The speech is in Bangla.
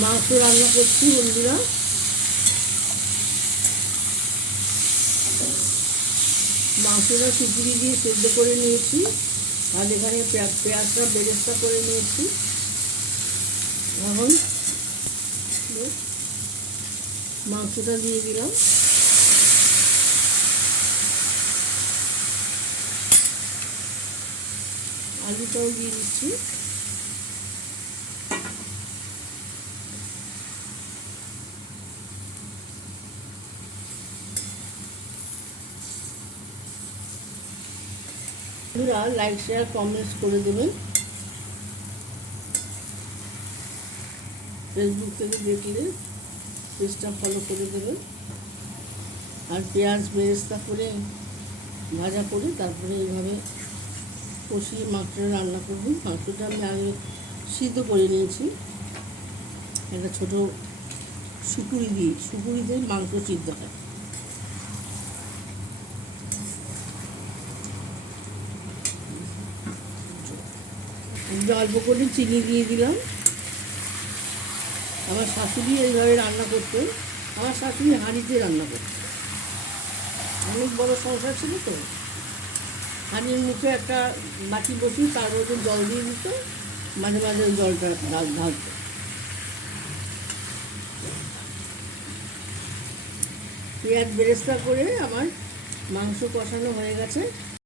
মাংস রান্না করছি বন্ধুরা। মাংসটা খিচুড়ি দিয়ে সেদ্ধ করে নিয়েছি, আর এখানে পেঁয়াজটা বেরেস্তা করে নিয়েছি। এখন মাংসটা দিয়ে দিলাম, আলুটাও দিয়ে দিচ্ছি। বন্ধুরা লাইক শেয়ার কমেন্টস করে দেবেন, ফেসবুক থেকে দেখলে পেজটা ফলো করে দেবেন। আর পেঁয়াজ বেরেস্তা করে ভাজা করে তারপরে এইভাবে কষিয়ে মাংসটা রান্না করবেন। মাংসটা আমি আগে সিদ্ধ করে নিয়েছি, একটা ছোটো সুপুরি দিয়ে মাংস সিদ্ধ হয়। অল্প করে চিনি দিয়ে দিলাম। আমার শাশুড়ি এইভাবে রান্না করতেন, আমার শাশুড়ি হাঁড়িতে রান্না করতেন। অনেক বড় সংসার ছিল তো, হাঁড়ির মুখে একটা বাটি বসিয়ে তার মধ্যে জল দিয়ে দিত, মাঝে মাঝে ওই জলটা ঢালত। পেঁয়াজ বেরেস্তা করে আমার মাংস কষানো হয়ে গেছে।